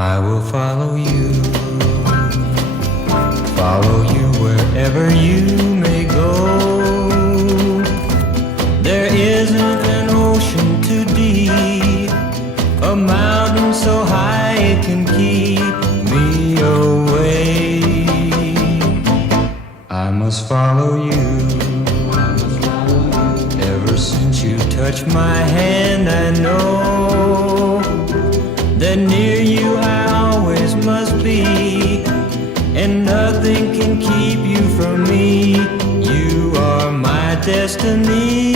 I will follow you wherever you may go. There isn't an ocean too deep, a mountain so high it can keep me away. I must follow you. Ever since you touched my hand, I know that near you I always must be, and nothing can keep you from me. You are my destiny.